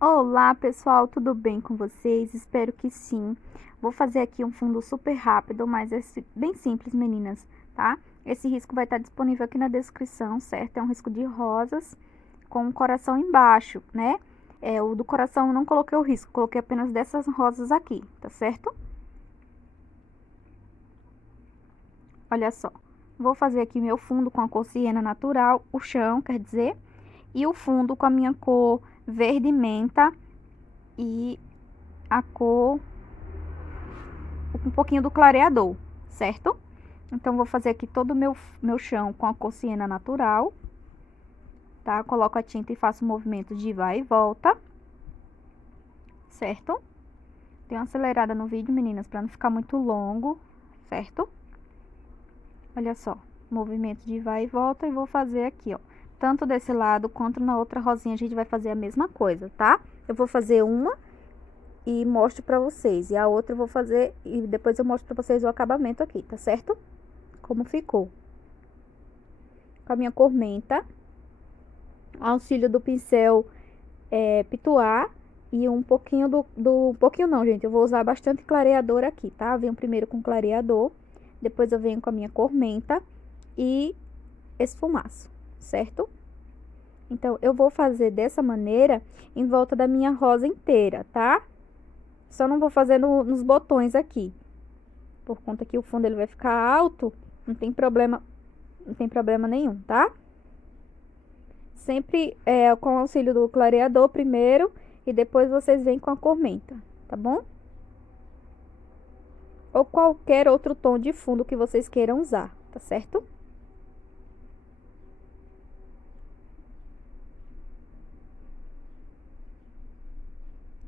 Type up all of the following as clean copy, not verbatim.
Olá, pessoal, tudo bem com vocês? Espero que sim. Vou fazer aqui um fundo super rápido, mas é bem simples, meninas, tá? Esse risco vai estar disponível aqui na descrição, certo? É um risco de rosas com um coração embaixo, né? O do coração eu não coloquei o risco, coloquei apenas dessas rosas aqui, tá certo? Olha só. Vou fazer aqui meu fundo com a cor siena natural, o chão, quer dizer, e o fundo com a minha cor verde menta e a cor um pouquinho do clareador, certo? Então, vou fazer aqui todo o meu chão com a cor siena natural, tá? Coloco a tinta e faço o movimento de vai e volta, certo? Dei uma acelerada no vídeo, meninas, para não ficar muito longo, certo? Olha só, movimento de vai e volta e vou fazer aqui, ó. Tanto desse lado quanto na outra rosinha a gente vai fazer a mesma coisa, tá? Eu vou fazer uma e mostro pra vocês. E a outra eu vou fazer e depois eu mostro pra vocês o acabamento aqui, tá certo? Como ficou. Com a minha cor menta, auxílio do pincel pituar e um pouquinho um pouquinho não, gente, eu vou usar bastante clareador aqui, tá? Venho primeiro com clareador, depois eu venho com a minha cor menta e esfumaço, certo? Então, eu vou fazer dessa maneira em volta da minha rosa inteira, tá? Só não vou fazer nos botões aqui, por conta que o fundo ele vai ficar alto, não tem problema nenhum, tá? Sempre com o auxílio do clareador primeiro e depois vocês vêm com a cor menta, tá bom? Ou qualquer outro tom de fundo que vocês queiram usar, tá certo?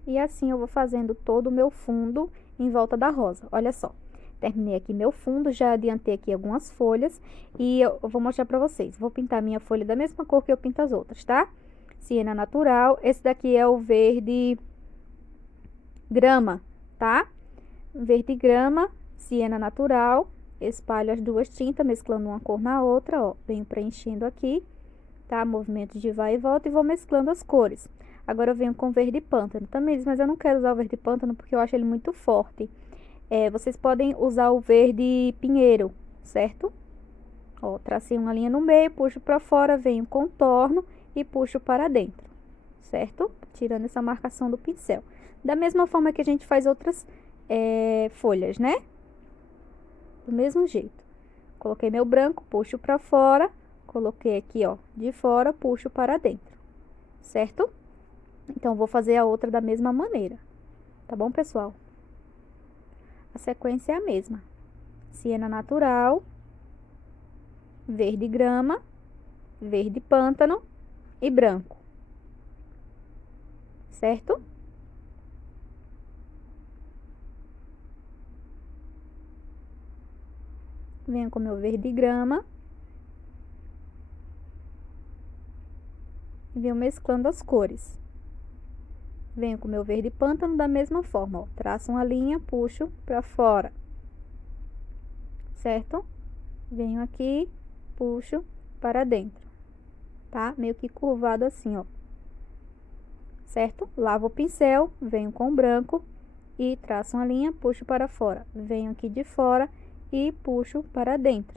E assim eu vou fazendo todo o meu fundo em volta da rosa. Olha só, terminei aqui meu fundo, já adiantei aqui algumas folhas e eu vou mostrar pra vocês. Vou pintar minha folha da mesma cor que eu pinto as outras, tá? Siena natural, esse daqui é o verde grama, tá? Verde grama, siena natural, espalho as duas tintas, mesclando uma cor na outra, ó. Venho preenchendo aqui, tá? Movimento de vai e volta e vou mesclando as cores. Agora eu venho com verde pântano também, mas eu não quero usar o verde pântano porque eu acho ele muito forte. Vocês podem usar o verde pinheiro, certo? Ó, tracei uma linha no meio, puxo pra fora, venho contorno e puxo para dentro, certo? Tirando essa marcação do pincel. Da mesma forma que a gente faz outras folhas, né? Do mesmo jeito. Coloquei meu branco, puxo pra fora, coloquei aqui, ó, de fora, puxo para dentro, certo? Então, vou fazer a outra da mesma maneira, tá bom, pessoal? A sequência é a mesma. Siena natural, verde grama, verde pântano e branco, certo? Venho com meu verde grama. Venho mesclando as cores. Venho com meu verde pântano da mesma forma, ó. Traço uma linha, puxo pra fora, certo? Venho aqui, puxo para dentro, tá? Meio que curvado assim, ó. Certo? Lavo o pincel, venho com o branco e traço uma linha, puxo para fora. Venho aqui de fora e puxo para dentro.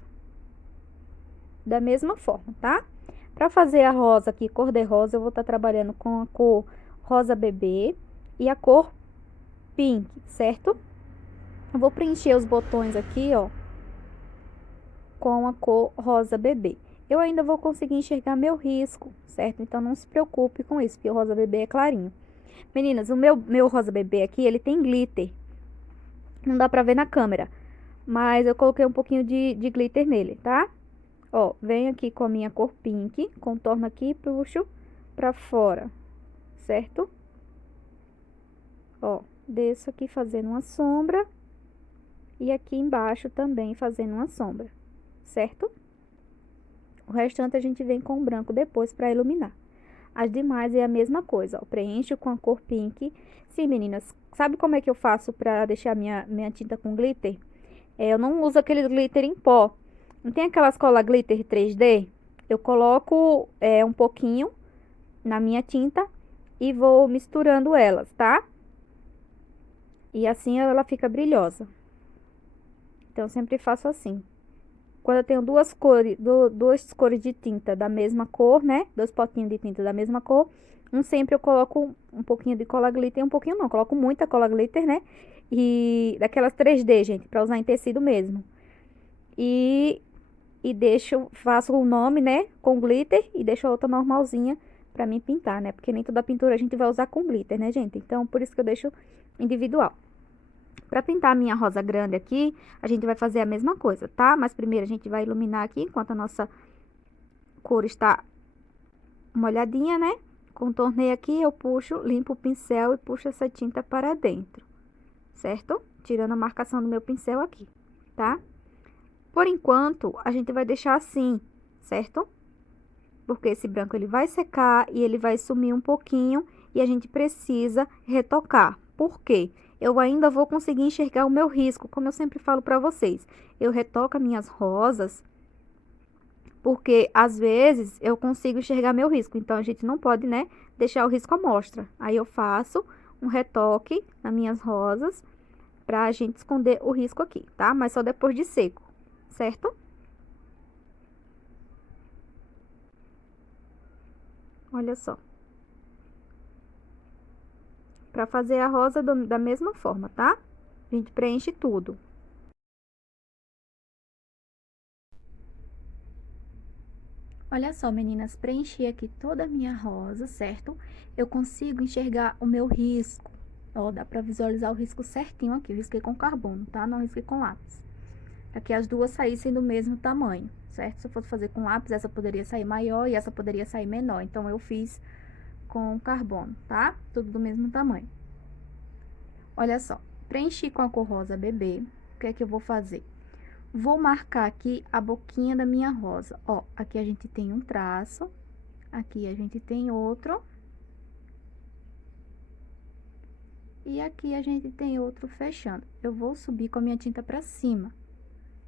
Da mesma forma, tá? Para fazer a rosa aqui, cor de rosa, eu vou estar trabalhando com a cor rosa bebê e a cor pink, certo? Eu vou preencher os botões aqui, ó, com a cor rosa bebê. Eu ainda vou conseguir enxergar meu risco, certo? Então, não se preocupe com isso, porque o rosa bebê é clarinho. Meninas, o meu rosa bebê aqui, ele tem glitter. Não dá pra ver na câmera, mas eu coloquei um pouquinho de glitter nele, tá? Ó, venho aqui com a minha cor pink, contorno aqui e puxo pra fora, certo? Ó, desço aqui fazendo uma sombra e aqui embaixo também fazendo uma sombra, certo? O restante a gente vem com o branco depois para iluminar. As demais é a mesma coisa, ó, preencho com a cor pink. Sim, meninas, sabe como é que eu faço para deixar minha tinta com glitter? Eu não uso aquele glitter em pó. Não tem aquelas cola glitter 3D? Eu coloco um pouquinho na minha tinta e vou misturando elas, tá? E assim ela fica brilhosa. Então, eu sempre faço assim. Quando eu tenho duas cores de tinta da mesma cor, né? Dois potinhos de tinta da mesma cor. Sempre eu coloco um pouquinho de cola glitter, um pouquinho não, coloco muita cola glitter, né? E daquelas 3D, gente, pra usar em tecido mesmo. E, faço o nome, né, com glitter e deixo a outra normalzinha pra mim pintar, né? Porque nem toda pintura a gente vai usar com glitter, né, gente? Então, por isso que eu deixo individual. Pra pintar a minha rosa grande aqui, a gente vai fazer a mesma coisa, tá? Mas primeiro a gente vai iluminar aqui, enquanto a nossa cor está molhadinha, né? Contornei aqui, eu puxo, limpo o pincel e puxo essa tinta para dentro, certo? Tirando a marcação do meu pincel aqui, tá? Por enquanto, a gente vai deixar assim, certo? Porque esse branco ele vai secar e ele vai sumir um pouquinho e a gente precisa retocar. Por quê? Eu ainda vou conseguir enxergar o meu risco, como eu sempre falo para vocês. Eu retoco as minhas rosas porque às vezes eu consigo enxergar meu risco. Então a gente não pode, né, deixar o risco à mostra. Aí eu faço um retoque nas minhas rosas pra gente esconder o risco aqui, tá? Mas só depois de seco, certo? Olha só. Pra fazer a rosa da mesma forma, tá? A gente preenche tudo. Olha só, meninas, preenchi aqui toda a minha rosa, certo? Eu consigo enxergar o meu risco. Ó, dá pra visualizar o risco certinho aqui. Eu risquei com carbono, tá? Não risquei com lápis. Aqui as duas saíssem do mesmo tamanho, certo? Se eu fosse fazer com lápis, essa poderia sair maior e essa poderia sair menor. Então, eu fiz com carbono, tá? Tudo do mesmo tamanho. Olha só, preenchi com a cor rosa bebê. O que é que eu vou fazer? Vou marcar aqui a boquinha da minha rosa. Ó, aqui a gente tem um traço, aqui a gente tem outro. E aqui a gente tem outro fechando. Eu vou subir com a minha tinta pra cima,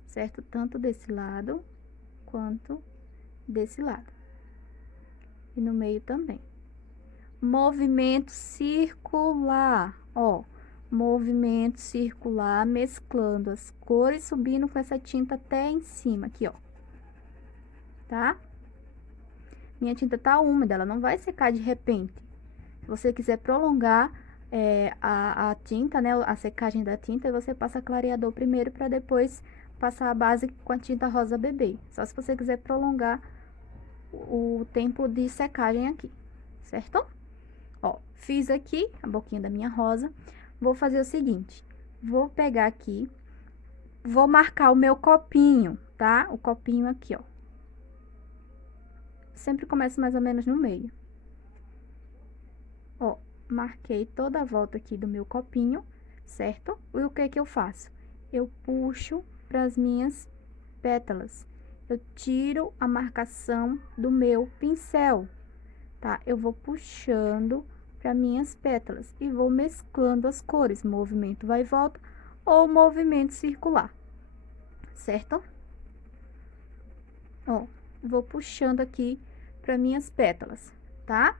certo? Tanto desse lado, quanto desse lado. E no meio também. Movimento circular, ó. Movimento circular, mesclando as cores, subindo com essa tinta até em cima, aqui, ó. Tá? Minha tinta tá úmida, ela não vai secar de repente. Se você quiser prolongar a tinta, né, a secagem da tinta, você passa clareador primeiro para depois passar a base com a tinta rosa bebê. Só se você quiser prolongar o tempo de secagem aqui, certo? Ó, fiz aqui a boquinha da minha rosa. Vou fazer o seguinte, vou pegar aqui, vou marcar o meu copinho, tá? O copinho aqui, ó. Sempre começo mais ou menos no meio. Ó, marquei toda a volta aqui do meu copinho, certo? E o que que eu faço? Eu puxo para as minhas pétalas. Eu tiro a marcação do meu pincel, tá? Eu vou puxando para minhas pétalas e vou mesclando as cores, movimento vai e volta ou movimento circular, certo? Ó, vou puxando aqui para minhas pétalas, tá?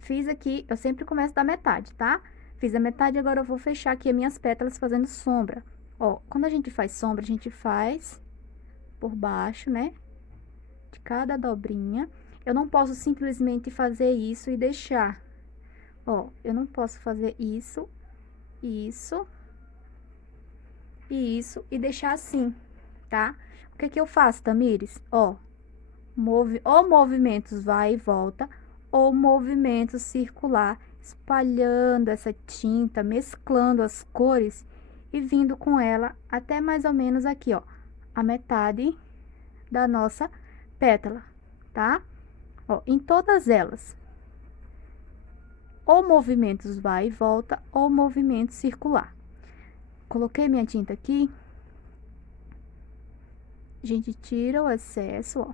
Fiz aqui, eu sempre começo da metade, tá? Fiz a metade, agora eu vou fechar aqui as minhas pétalas fazendo sombra. Ó, quando a gente faz sombra, a gente faz por baixo, né? De cada dobrinha. Eu não posso simplesmente fazer isso e deixar. Ó, eu não posso fazer isso, isso e isso e deixar assim, tá? O que que eu faço, Tamires? Ó, ou movimentos vai e volta, ou movimento circular, espalhando essa tinta, mesclando as cores e vindo com ela até mais ou menos aqui, ó, a metade da nossa pétala, tá? Ó, em todas elas, ou movimentos vai e volta, ou movimento circular. Coloquei minha tinta aqui, a gente tira o excesso, ó,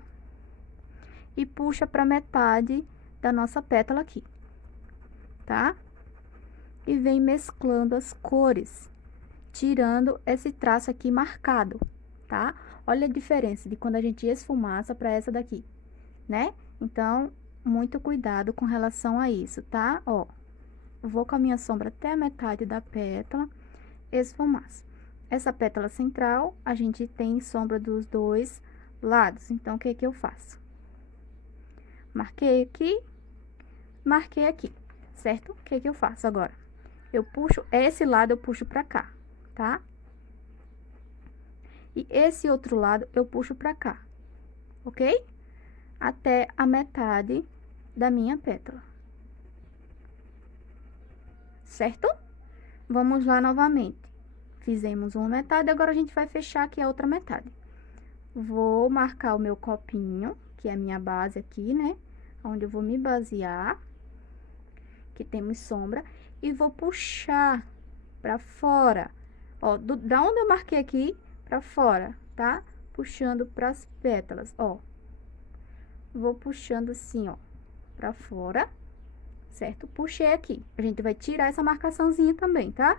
e puxa para metade da nossa pétala aqui, tá? E vem mesclando as cores, tirando esse traço aqui marcado, tá? Olha a diferença de quando a gente esfumaça para essa daqui, né? Então, muito cuidado com relação a isso, tá? Ó, vou com a minha sombra até a metade da pétala, esfumaço. Essa pétala central, a gente tem sombra dos dois lados, então, o que que eu faço? Marquei aqui, marquei aqui, certo? O que que eu faço agora? Eu puxo, esse lado eu puxo pra cá, tá? E esse outro lado eu puxo pra cá, ok? Até a metade da minha pétala. Certo? Vamos lá novamente. Fizemos uma metade, agora a gente vai fechar aqui a outra metade. Vou marcar o meu copinho, que é a minha base aqui, né? Onde eu vou me basear, que temos sombra, e vou puxar pra fora. Ó, da onde eu marquei aqui, pra fora, tá? Puxando pras pétalas, ó. Vou puxando assim, ó, pra fora, certo? Puxei aqui. A gente vai tirar essa marcaçãozinha também, tá?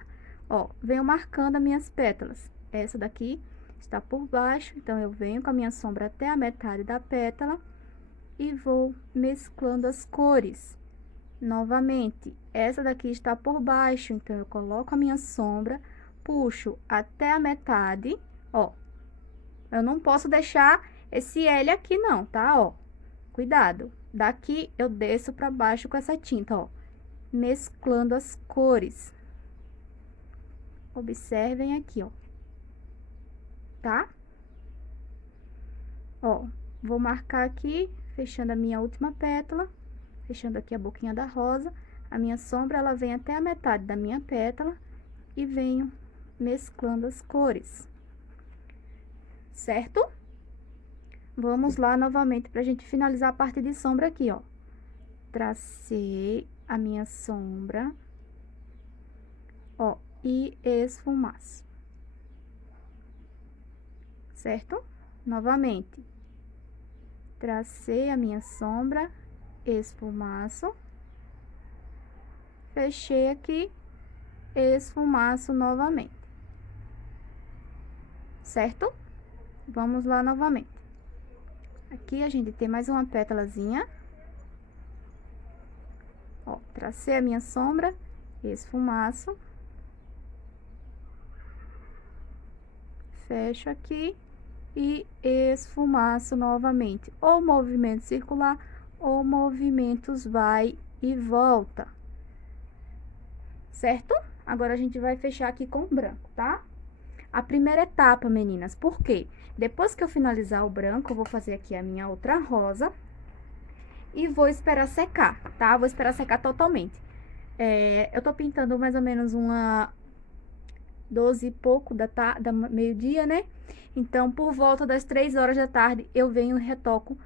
Ó, venho marcando as minhas pétalas. Essa daqui está por baixo, então eu venho com a minha sombra até a metade da pétala e vou mesclando as cores. Novamente, essa daqui está por baixo, então eu coloco a minha sombra, puxo até a metade, ó. Eu não posso deixar esse L aqui não, tá? Ó, cuidado. Daqui eu desço pra baixo com essa tinta, ó, mesclando as cores. Observem aqui, ó, tá? Ó, vou marcar aqui, fechando a minha última pétala, fechando aqui a boquinha da rosa. A minha sombra, ela vem até a metade da minha pétala e venho mesclando as cores, certo? Vamos lá novamente pra gente finalizar a parte de sombra aqui, ó. Tracei a minha sombra, ó, e esfumaço, certo? Novamente, tracei a minha sombra, esfumaço, fechei aqui, esfumaço novamente, certo? Vamos lá novamente. Aqui a gente tem mais uma pétalazinha, ó, tracei a minha sombra, esfumaço, fecho aqui e esfumaço novamente, ou movimento circular, ou movimentos vai e volta, certo? Agora, a gente vai fechar aqui com o branco, tá? A primeira etapa, meninas, por quê? Depois que eu finalizar o branco, eu vou fazer aqui a minha outra rosa e vou esperar secar, tá? Vou esperar secar totalmente. Eu tô pintando mais ou menos uma 12 e pouco da meio-dia, né? Então, por volta das 3 horas da tarde, eu venho e retoco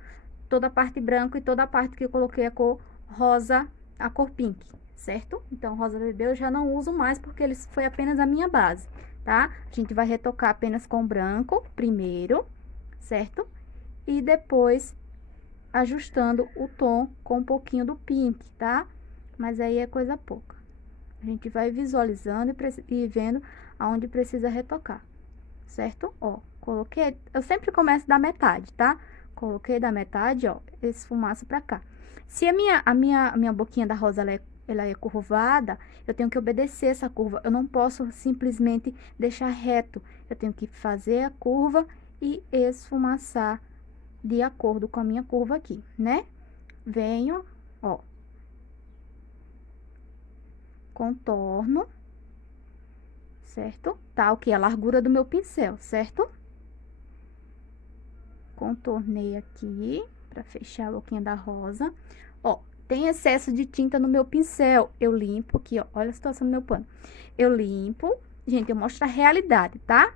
toda a parte branca e toda a parte que eu coloquei a cor rosa, a cor pink, certo? Então, rosa bebê eu já não uso mais, porque ele foi apenas a minha base, tá? A gente vai retocar apenas com branco primeiro, certo? E depois, ajustando o tom com um pouquinho do pink, tá? Mas aí é coisa pouca. A gente vai visualizando e vendo aonde precisa retocar, certo? Ó, coloquei, eu sempre começo da metade, tá? Coloquei da metade, ó, esse esfumaço pra cá. Se a minha boquinha da rosa, ela é curvada, eu tenho que obedecer essa curva. Eu não posso simplesmente deixar reto. Eu tenho que fazer a curva e esfumaçar de acordo com a minha curva aqui, né? Venho, ó, contorno, certo? Tá, ok, a largura do meu pincel, certo? Contornei aqui, pra fechar a boquinha da rosa. Ó, tem excesso de tinta no meu pincel, eu limpo aqui, ó, olha a situação do meu pano. Eu limpo, gente, eu mostro a realidade, tá?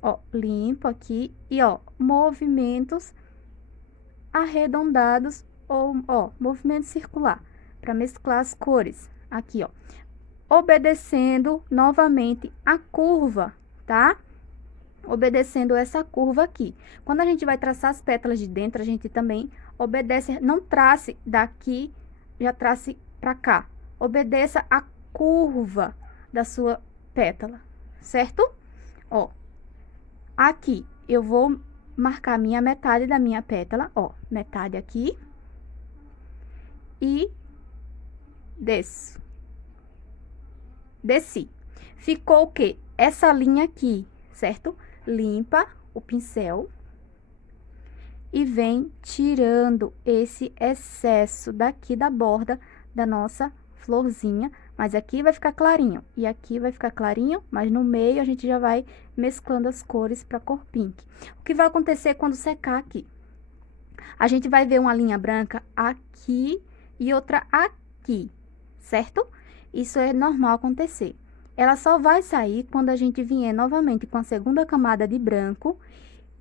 Ó, limpo aqui e, ó, movimentos arredondados ou, ó, movimento circular, pra mesclar as cores, aqui, ó. Obedecendo novamente a curva, tá? Obedecendo essa curva aqui. Quando a gente vai traçar as pétalas de dentro, a gente também obedece, não trace daqui, já trace pra cá. Obedeça a curva da sua pétala, certo? Ó, aqui eu vou marcar minha metade da minha pétala, ó, metade aqui. e desço. Desci. Ficou o quê? Essa linha aqui, certo? Limpa o pincel e vem tirando esse excesso daqui da borda da nossa florzinha. Mas aqui vai ficar clarinho e aqui vai ficar clarinho, mas no meio a gente já vai mesclando as cores para cor pink. O que vai acontecer quando secar aqui? A gente vai ver uma linha branca aqui e outra aqui, certo? Isso é normal acontecer. Ela só vai sair quando a gente vier novamente com a segunda camada de branco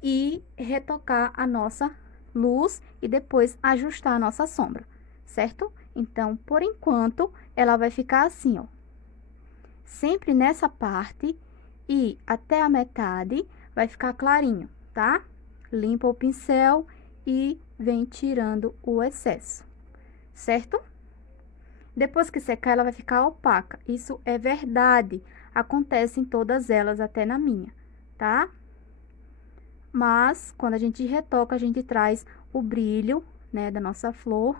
e retocar a nossa luz e depois ajustar a nossa sombra, certo? Então, por enquanto, ela vai ficar assim, ó. Sempre nessa parte e até a metade vai ficar clarinho, tá? Limpa o pincel e vem tirando o excesso, certo? Depois que secar, ela vai ficar opaca. Isso é verdade. Acontece em todas elas, até na minha, tá? Mas, quando a gente retoca, a gente traz o brilho, né, da nossa flor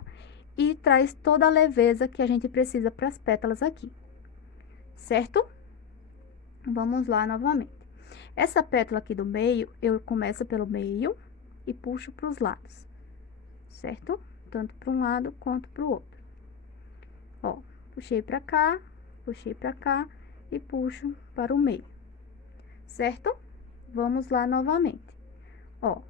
e traz toda a leveza que a gente precisa para as pétalas aqui, certo? Vamos lá novamente. Essa pétala aqui do meio, eu começo pelo meio e puxo para os lados, certo? Tanto para um lado quanto para o outro. Ó, puxei pra cá e puxo para o meio, certo? Vamos lá novamente. Ó,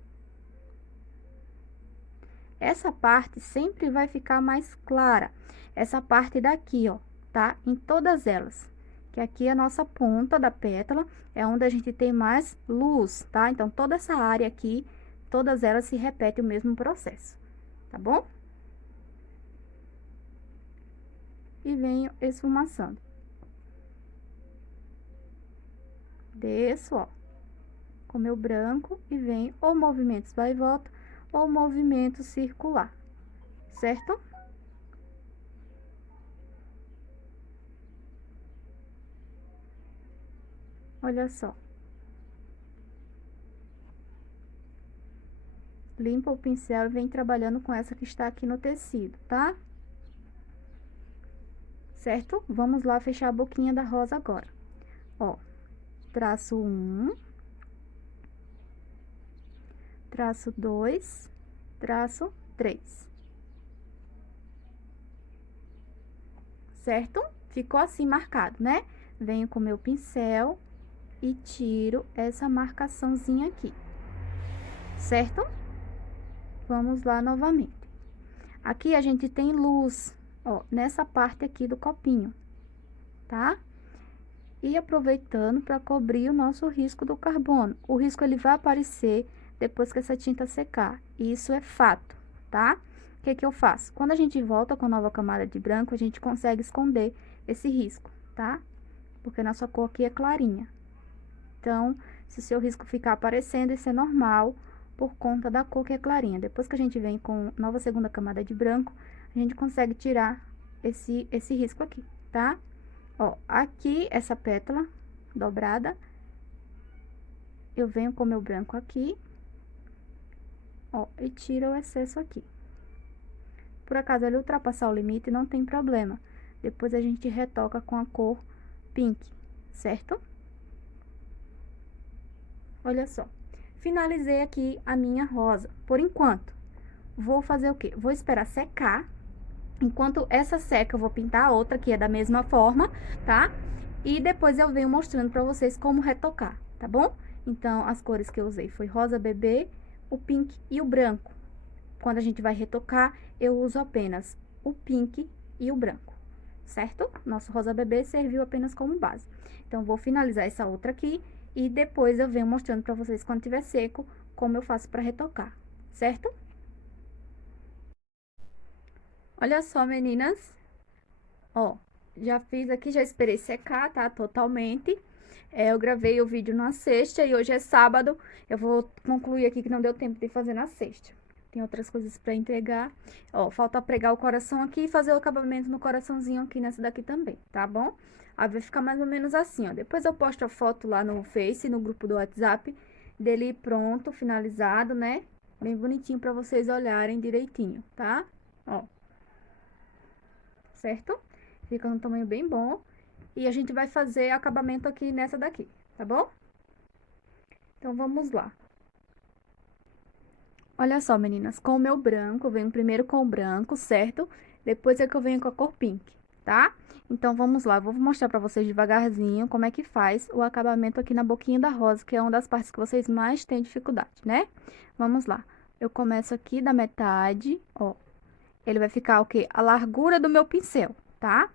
essa parte sempre vai ficar mais clara. Essa parte daqui, ó, tá? Em todas elas. Que aqui é a nossa ponta da pétala, é onde a gente tem mais luz, tá? Então, toda essa área aqui, todas elas se repetem o mesmo processo, tá bom? E venho esfumaçando. Desço, ó, com meu branco e venho ou movimentos vai e volta ou movimento circular, certo? Olha só. Limpa o pincel e vem trabalhando com essa que está aqui no tecido, tá? Certo? Vamos lá fechar a boquinha da rosa agora. Ó, traço 1, traço 2, traço 3. Certo? Ficou assim marcado, né? Venho com meu pincel e tiro essa marcaçãozinha aqui, certo? Vamos lá novamente. Aqui a gente tem luz, ó, nessa parte aqui do copinho, tá? E aproveitando para cobrir o nosso risco do carbono. O risco ele vai aparecer depois que essa tinta secar. Isso é fato, tá? O que que eu faço? Quando a gente volta com a nova camada de branco, a gente consegue esconder esse risco, tá? Porque nossa cor aqui é clarinha. Então, se o seu risco ficar aparecendo, isso é normal por conta da cor que é clarinha. Depois que a gente vem com nova segunda camada de branco, a gente consegue tirar esse risco aqui, tá? Ó, aqui, essa pétala dobrada, eu venho com meu branco aqui, ó, e tiro o excesso aqui. Por acaso ele ultrapassar o limite, não tem problema. Depois a gente retoca com a cor pink, certo? Olha só. Finalizei aqui a minha rosa. Por enquanto, vou fazer o quê? Vou esperar secar. Enquanto essa seca, eu vou pintar a outra, que é da mesma forma, tá? E depois eu venho mostrando pra vocês como retocar, tá bom? Então, as cores que eu usei foi rosa bebê, o pink e o branco. Quando a gente vai retocar, eu uso apenas o pink e o branco, certo? Nosso rosa bebê serviu apenas como base. Então, vou finalizar essa outra aqui e depois eu venho mostrando pra vocês, quando tiver seco, como eu faço pra retocar, certo? Olha só, meninas. Ó, já fiz aqui, já esperei secar, tá? Totalmente. Eu gravei o vídeo na sexta e hoje é sábado. Eu vou concluir aqui que não deu tempo de fazer na sexta. Tem outras coisas pra entregar. Ó, falta pregar o coração aqui e fazer o acabamento no coraçãozinho aqui nessa daqui também, tá bom? Aí vai ficar mais ou menos assim, ó. Depois eu posto a foto lá no Face, no grupo do WhatsApp, dele pronto, finalizado, né? Bem bonitinho pra vocês olharem direitinho, tá? Ó. certo? Fica um tamanho bem bom. E a gente vai fazer acabamento aqui nessa daqui, tá bom? Então, vamos lá. Olha só, meninas, com o meu branco, eu venho primeiro com o branco, certo? Depois é que eu venho com a cor pink, tá? Então, vamos lá, eu vou mostrar pra vocês devagarzinho como é que faz o acabamento aqui na boquinha da rosa, que é uma das partes que vocês mais têm dificuldade, né? Vamos lá. Eu começo aqui da metade, ó. Ele vai ficar o quê? A largura do meu pincel, tá?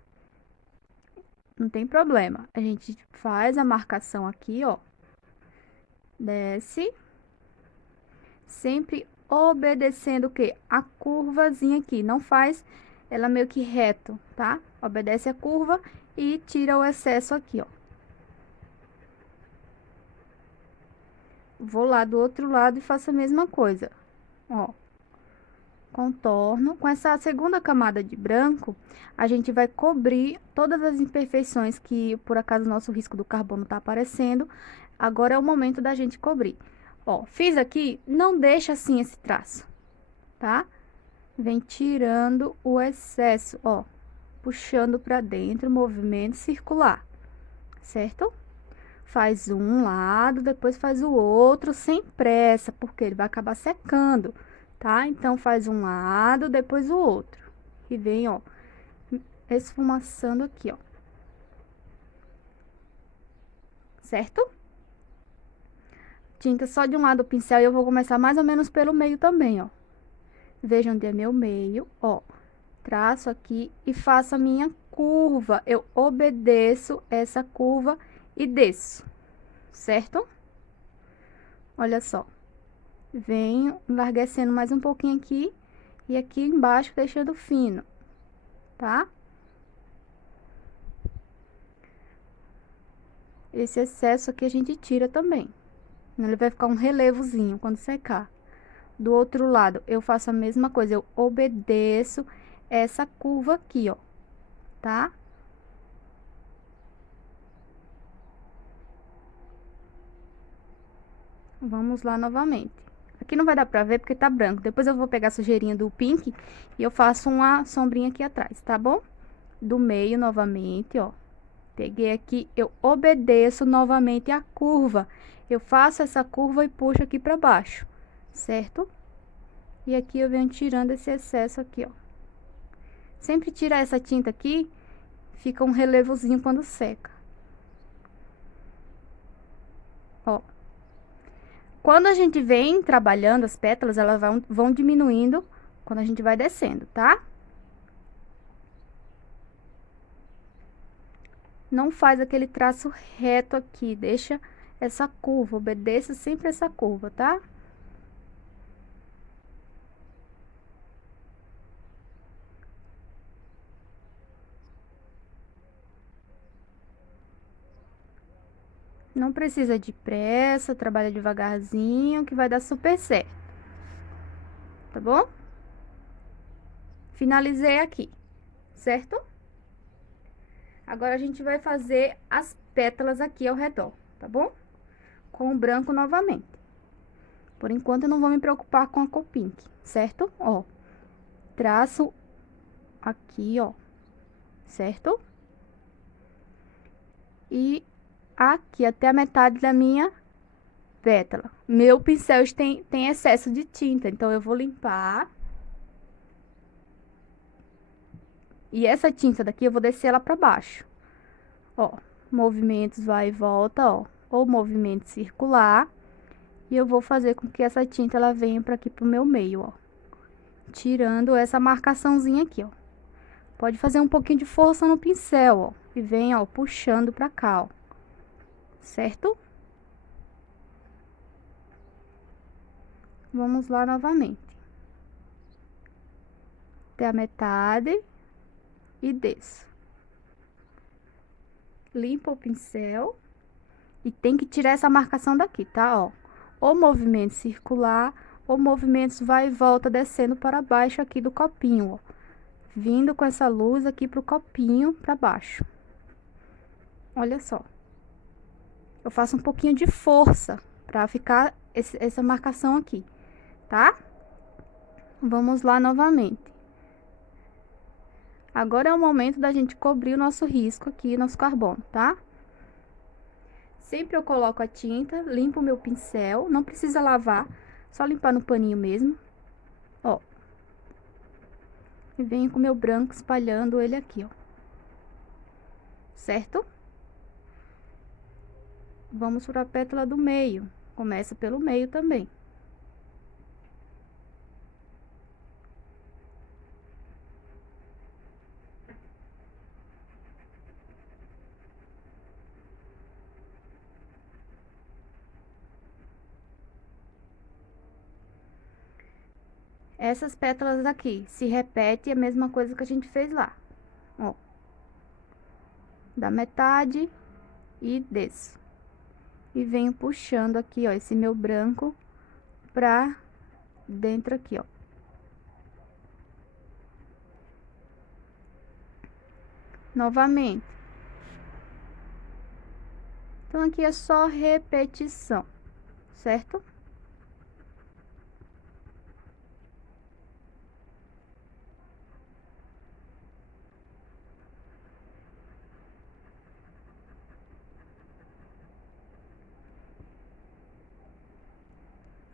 Não tem problema. A gente faz a marcação aqui, ó. Desce. Sempre obedecendo o quê? A curvazinha aqui. Não faz ela meio que reto, tá? Obedece a curva e tira o excesso aqui, ó. Vou lá do outro lado e faço a mesma coisa, ó. Contorno. Com essa segunda camada de branco, a gente vai cobrir todas as imperfeições que, por acaso, o nosso risco do carbono tá aparecendo. Agora é o momento da gente cobrir. Ó, fiz aqui, não deixa assim esse traço, tá? Vem tirando o excesso, ó. Puxando pra dentro, movimento circular, certo? Faz um lado, depois faz o outro, sem pressa, porque ele vai acabar secando, tá? Então, faz um lado, depois o outro. E vem, ó, esfumaçando aqui, ó. Certo? Tinta só de um lado do pincel e eu vou começar mais ou menos pelo meio também, ó. Veja onde é meu meio, ó. Traço aqui e faço a minha curva. Eu obedeço essa curva e desço, certo? Olha só. Venho enlarguecendo mais um pouquinho aqui e aqui embaixo deixando fino, tá? Esse excesso aqui a gente tira também. Ele vai ficar um relevozinho quando secar. Do outro lado, eu faço a mesma coisa, eu obedeço essa curva aqui, ó, tá? Vamos lá novamente. Aqui não vai dar pra ver porque tá branco. Depois eu vou pegar a sujeirinha do pink e eu faço uma sombrinha aqui atrás, tá bom? Do meio novamente, ó. Peguei aqui, eu obedeço novamente a curva. Eu faço essa curva e puxo aqui pra baixo, certo? E aqui eu venho tirando esse excesso aqui, ó. Sempre tira essa tinta aqui, fica um relevozinho quando seca. Ó. Quando a gente vem trabalhando as pétalas, elas vão diminuindo quando a gente vai descendo, tá? Não faz aquele traço reto aqui, deixa essa curva, obedeça sempre essa curva, tá? Não precisa de pressa, trabalha devagarzinho, que vai dar super certo. Tá bom? Finalizei aqui, certo? Agora, a gente vai fazer as pétalas aqui ao redor, tá bom? Com o branco novamente. Por enquanto, eu não vou me preocupar com a cor pink, certo? Ó, traço aqui, ó, certo? E aqui até a metade da minha pétala. Meu pincel tem excesso de tinta, então eu vou limpar. E essa tinta daqui eu vou descer ela pra baixo. Ó, movimentos vai e volta, ó, ou movimento circular. E eu vou fazer com que essa tinta ela venha pra aqui pro meu meio, ó. Tirando essa marcaçãozinha aqui, ó. Pode fazer um pouquinho de força no pincel, ó. E vem, ó, puxando pra cá, ó. Certo? Vamos lá novamente. Até a metade. E desço. Limpa o pincel. E tem que tirar essa marcação daqui, tá? Ó. Ou movimento circular, ou movimentos vai e volta descendo para baixo aqui do copinho, ó. Vindo com essa luz aqui pro copinho para baixo. Olha só. Eu faço um pouquinho de força para ficar essa marcação aqui, tá? Vamos lá novamente. Agora é o momento da gente cobrir o nosso risco aqui, nosso carbono, tá? Sempre eu coloco a tinta, limpo o meu pincel, não precisa lavar, só limpar no paninho mesmo, ó. E venho com o meu branco espalhando ele aqui, ó. Certo? Vamos para a pétala do meio. Começa pelo meio também. Essas pétalas aqui se repete a mesma coisa que a gente fez lá, ó. Da metade e desço. E venho puxando aqui, ó, esse meu branco pra dentro aqui, ó. Novamente. Então, aqui é só repetição, certo?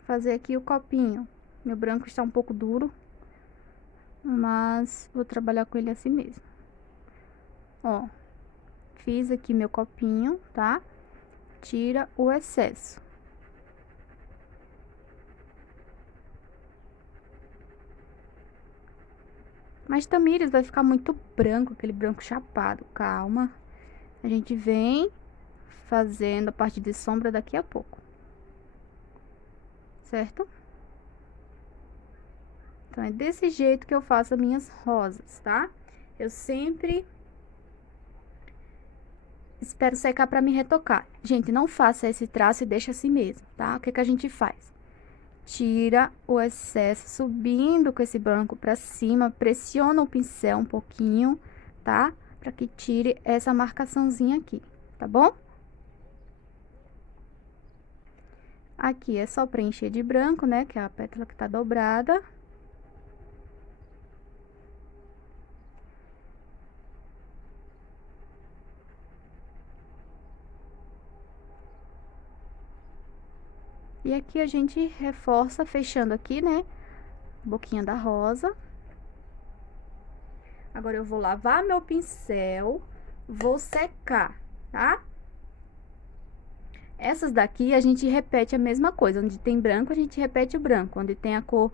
Fazer aqui o copinho. Meu branco está um pouco duro, mas vou trabalhar com ele assim mesmo. Ó, fiz aqui meu copinho, tá? Tira o excesso. Mas, Tamires, vai ficar muito branco, aquele branco chapado. Calma. A gente vem fazendo a parte de sombra daqui a pouco. Certo? Então, é desse jeito que eu faço as minhas rosas, tá? Eu sempre espero secar pra me retocar. Gente, não faça esse traço e deixa assim mesmo, tá? O que que a gente faz? Tira o excesso, subindo com esse branco pra cima, pressiona o pincel um pouquinho, tá? Pra que tire essa marcaçãozinha aqui, tá bom? Aqui é só preencher de branco, né? Que é a pétala que tá dobrada. E aqui a gente reforça fechando aqui, né? Boquinha da rosa. Agora, eu vou lavar meu pincel, vou secar, tá? Essas daqui, a gente repete a mesma coisa. Onde tem branco, a gente repete o branco. Onde tem a cor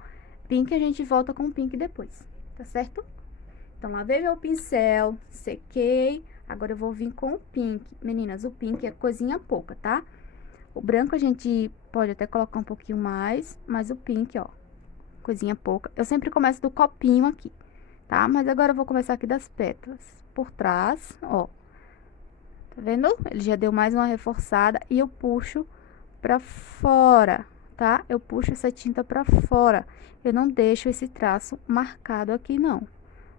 pink, a gente volta com o pink depois, tá certo? Então, lavei meu pincel, sequei. Agora, eu vou vir com o pink. Meninas, o pink é coisinha pouca, tá? O branco a gente pode até colocar um pouquinho mais, mas o pink, ó, coisinha pouca. Eu sempre começo do copinho aqui, tá? Mas agora eu vou começar aqui das pétalas. Por trás, ó. Tá vendo? Ele já deu mais uma reforçada e eu puxo pra fora, tá? Eu puxo essa tinta pra fora. Eu não deixo esse traço marcado aqui, não,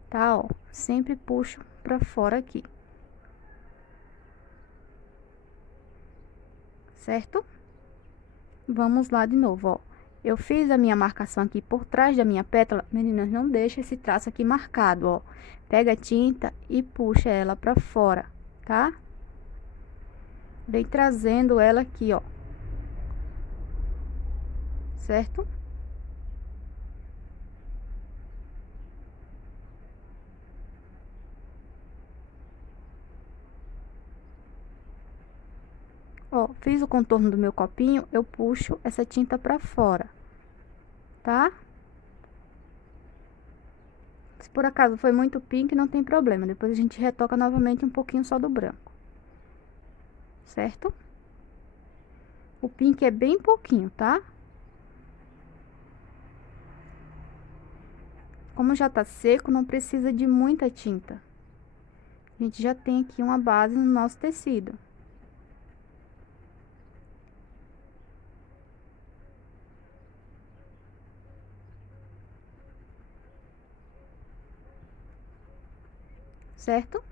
tá? Ó, sempre puxo pra fora aqui. Certo? Vamos lá de novo, ó. Eu fiz a minha marcação aqui por trás da minha pétala. Meninas, não deixa esse traço aqui marcado, ó. Pega a tinta e puxa ela pra fora, tá? Vem trazendo ela aqui, ó. Certo? Ó, fiz o contorno do meu copinho, eu puxo essa tinta pra fora, tá? Se por acaso foi muito pink, não tem problema. Depois a gente retoca novamente um pouquinho só do branco. Certo? O pink é bem pouquinho, tá? Como já tá seco, não precisa de muita tinta. A gente já tem aqui uma base no nosso tecido. Certo?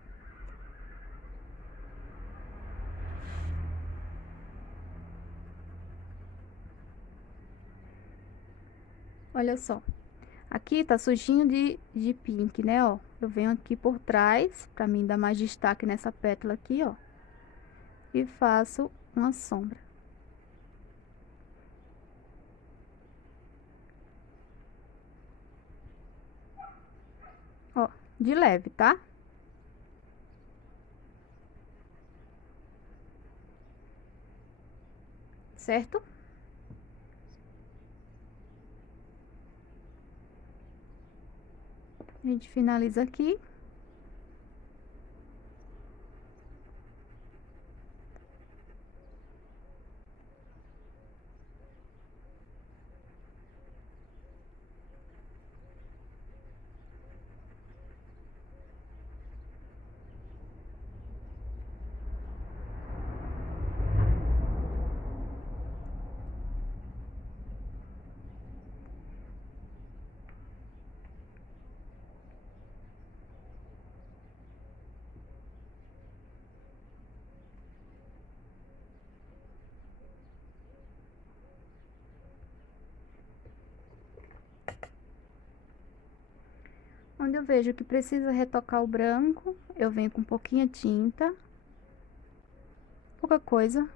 Olha só. Aqui tá sujinho de pink, né, ó. Eu venho aqui por trás, pra mim dar mais destaque nessa pétala aqui, ó. E faço uma sombra. Ó, de leve, tá? Certo? A gente finaliza aqui. Onde eu vejo que precisa retocar o branco, eu venho com pouquinha tinta. Pouca coisa.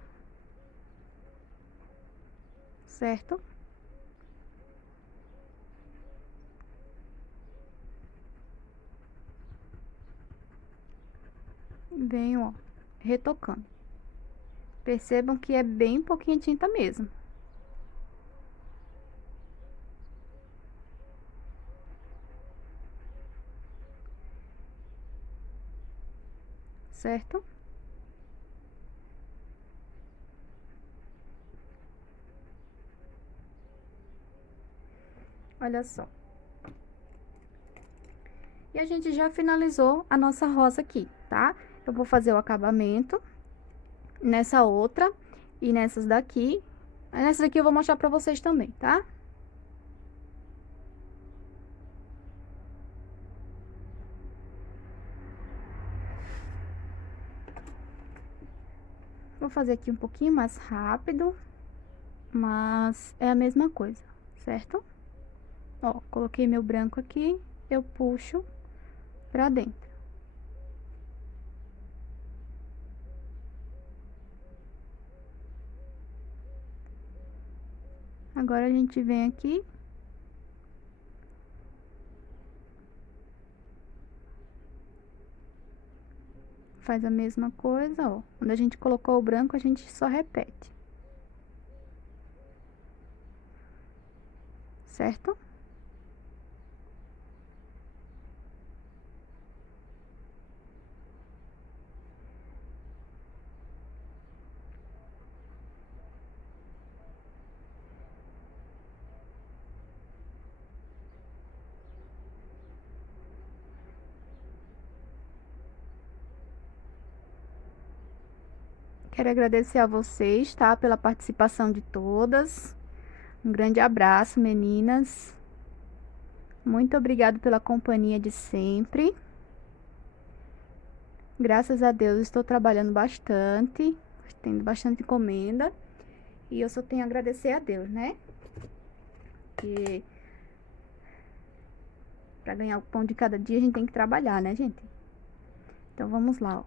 Certo? Venho, ó, retocando. Percebam que é bem pouquinha tinta mesmo. Certo? Olha só. E a gente já finalizou a nossa rosa aqui, tá? Eu vou fazer o acabamento nessa outra e nessas daqui. Nessa daqui eu vou mostrar pra vocês também, tá? Vou fazer aqui um pouquinho mais rápido, mas é a mesma coisa, certo? Ó, coloquei meu branco aqui, eu puxo pra dentro. Agora a gente vem aqui. Faz a mesma coisa, ó. Quando a gente colocou o branco, a gente só repete. Certo? Quero agradecer a vocês, tá? Pela participação de todas. Um grande abraço, meninas. Muito obrigada pela companhia de sempre. Graças a Deus, estou trabalhando bastante, tendo bastante encomenda. E eu só tenho a agradecer a Deus, né? Que para ganhar o pão de cada dia, a gente tem que trabalhar, né, gente? Então, vamos lá, ó.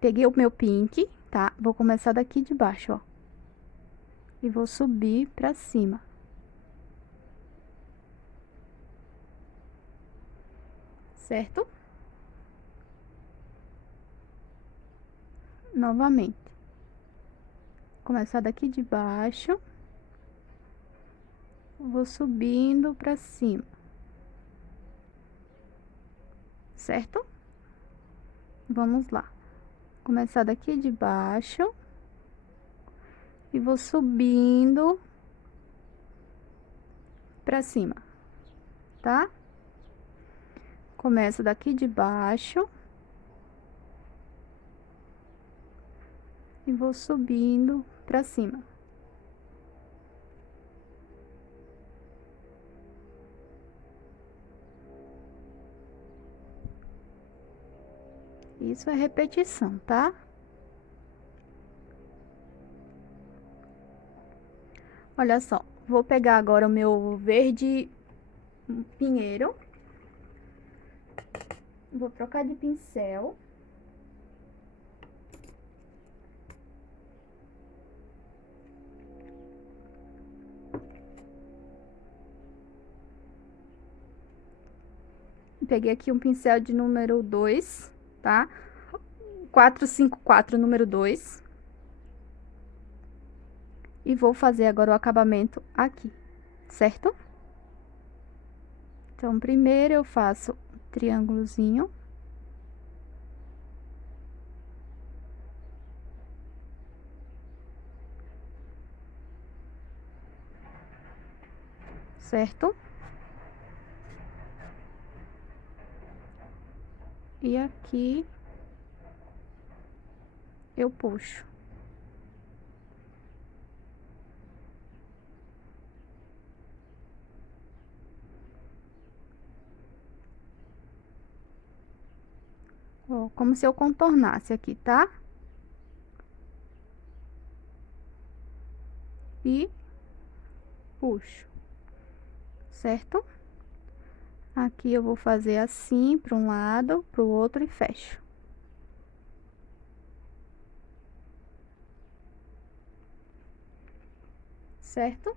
Peguei o meu pink, tá? Vou começar daqui de baixo, ó. E vou subir pra cima. Certo? Novamente. Começar daqui de baixo. Vou subindo pra cima. Certo? Vamos lá. Começar daqui de baixo. E vou subindo pra cima, tá? Começo daqui de baixo. E vou subindo pra cima. Isso é repetição, tá? Olha só, vou pegar agora o meu verde pinheiro. Vou trocar de pincel. Peguei aqui um pincel de número 2, tá? 454, número 2. E vou fazer agora o acabamento aqui, certo? Então, primeiro eu faço um triângulozinho. Certo? E aqui eu puxo. Ó, como se eu contornasse aqui, tá? E puxo, certo? Aqui eu vou fazer assim para um lado, para o outro e fecho. Certo?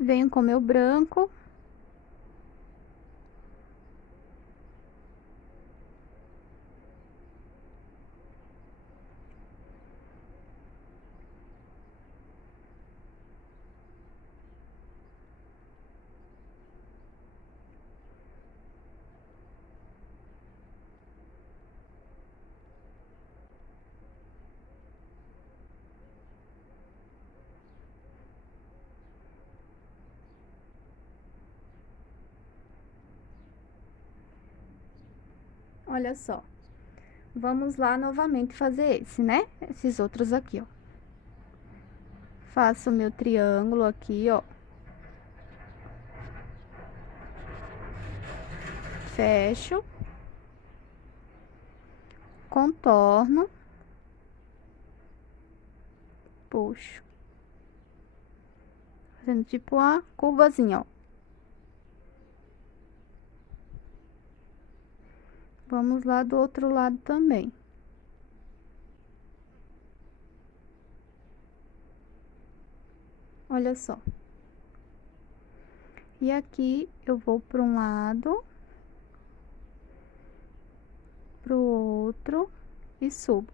Venho com meu branco. Olha só. Vamos lá novamente fazer esse, né? Esses outros aqui, ó. Faço meu triângulo aqui, ó. Fecho. Contorno. Puxo. Fazendo tipo uma curvazinha, ó. Vamos lá do outro lado também. Olha só. E aqui eu vou para um lado, pro outro e subo.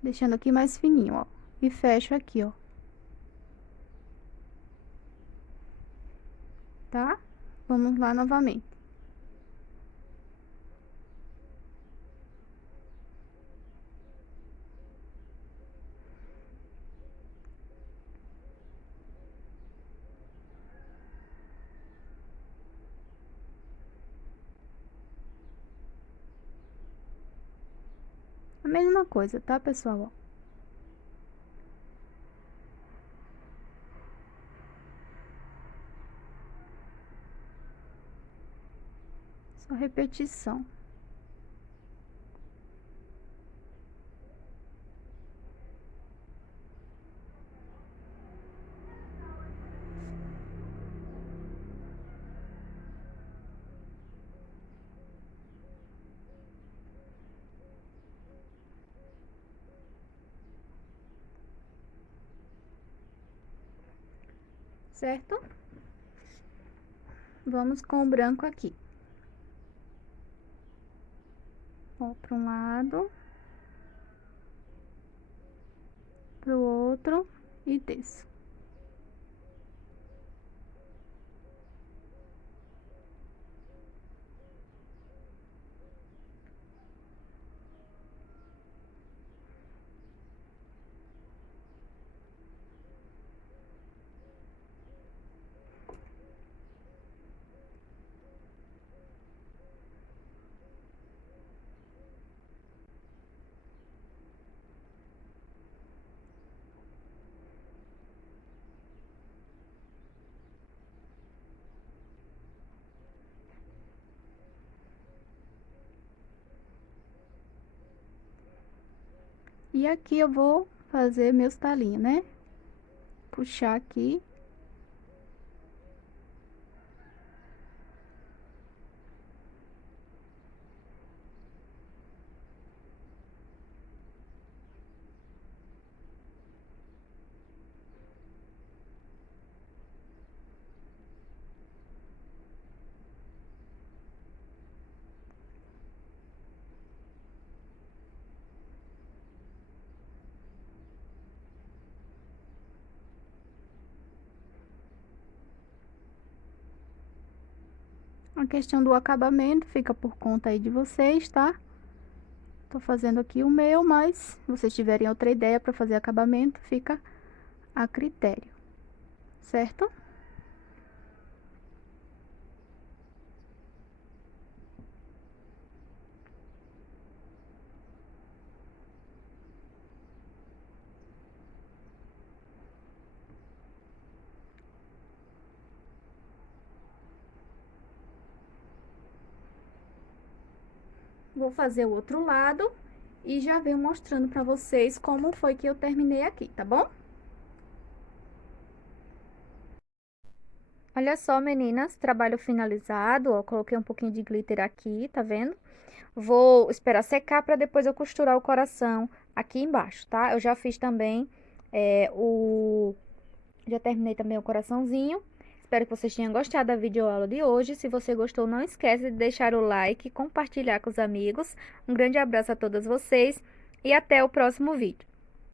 Deixando aqui mais fininho, ó. E fecho aqui, ó. Tá? Vamos lá novamente. A mesma coisa, tá, pessoal? Ó. Só repetição. Certo? Vamos com o branco aqui. Ó, para um lado, pro outro e desço. E aqui eu vou fazer meus talinhos, né? Puxar aqui. A questão do acabamento fica por conta aí de vocês, tá? Tô fazendo aqui o meu, mas se vocês tiverem outra ideia para fazer acabamento, fica a critério, certo? Vou fazer o outro lado e já venho mostrando para vocês como foi que eu terminei aqui, tá bom? Olha só, meninas, trabalho finalizado, ó, coloquei um pouquinho de glitter aqui, tá vendo? Vou esperar secar para depois eu costurar o coração aqui embaixo, tá? Eu já fiz também já terminei também o coraçãozinho. Espero que vocês tenham gostado da videoaula de hoje. Se você gostou, não esquece de deixar o like e compartilhar com os amigos. Um grande abraço a todas vocês e até o próximo vídeo.